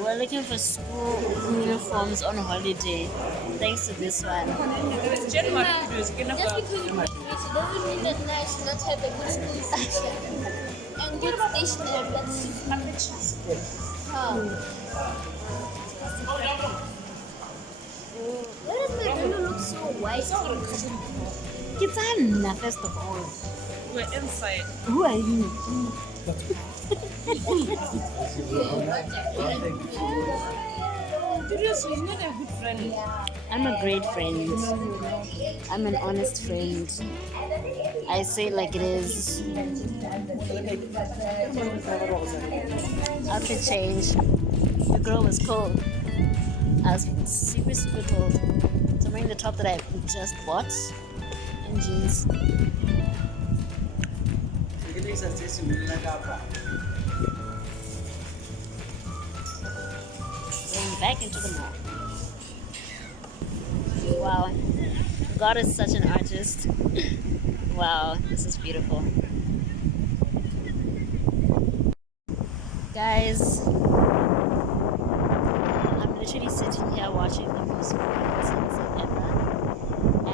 We're looking for school uniforms on holiday. Thanks to this one. Just because you graduated doesn't mean that now you should not have a good school future. And good stationery, that's how. Why does my window look so white? It's Anna, first of all. We're inside. Who are you? Seriously, he's not a good friend. I'm a great friend. I'm an honest friend. I say it like it is. Outfit change. The girl was cold. I was super, super cold. So I'm wearing the top that I just bought and jeans. Going back into the mall. Wow. God is such an artist. Wow, this is beautiful. Guys, I'm literally sitting here watching the most beautiful sunset ever.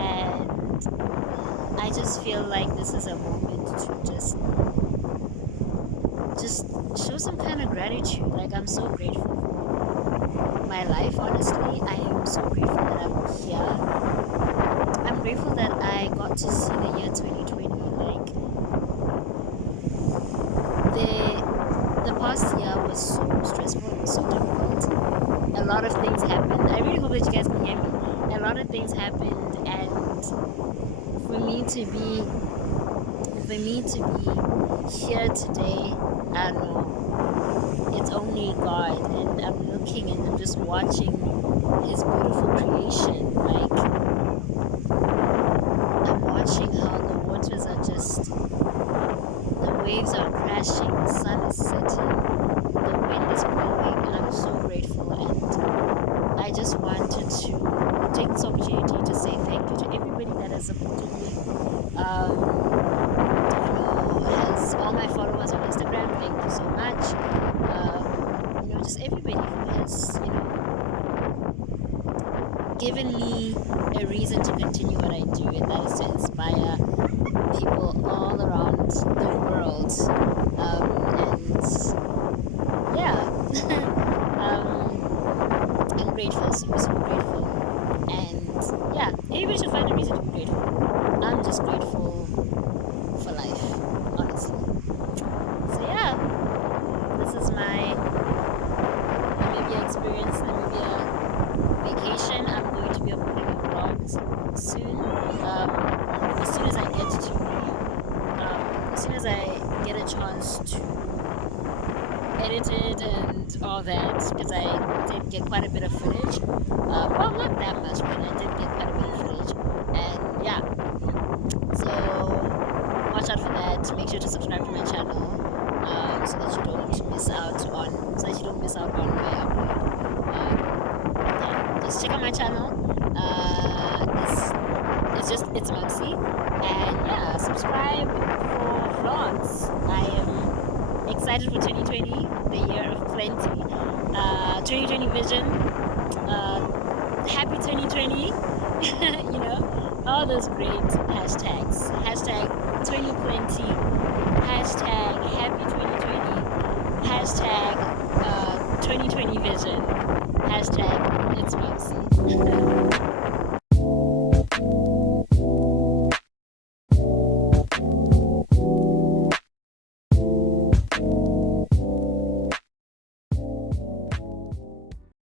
And I just feel like this is a moment to just show some kind of gratitude. Like, I'm so grateful for my life, honestly. I am so grateful that I'm here. I'm grateful that I got to see the year 2020. Like, the past year was so stressful and so difficult. A lot of things happened. I really hope that you guys can hear me. A lot of things happened, and for me to be here today, I don't know, it's only God. And I'm looking and I'm just watching His beautiful creation. Like, I'm watching how the waters are just, the waves are crashing, the sun is setting, the wind is blowing. I'm so grateful, and I just wanted to take this opportunity to say thank you to everybody that has supported me. Has all my followers on Instagram, thank you so much. Just everybody who has, given me a reason to continue what I do, and that is to inspire people all around the world. And yeah, I'm grateful, super, super grateful. And yeah, everybody should find a reason to be grateful. I'm just grateful for life, honestly. So yeah, this is my Namibia experience, Namibia vacation. I'm going to be uploading a vlog soon. As soon as I get a chance to edit it and all that, because I did get quite a bit of footage. Well, not that much, but I did get quite a bit of footage. And yeah, so watch out for that. Make sure to subscribe to my channel, so that you don't miss out on my upload. Yeah, just check out my channel. It's just ItsMumsie, and yeah, subscribe for vlogs. I am excited for 2020, the year of plenty. 2020 vision. Happy 2020. All those great hashtags. Hashtag 2020. Hashtag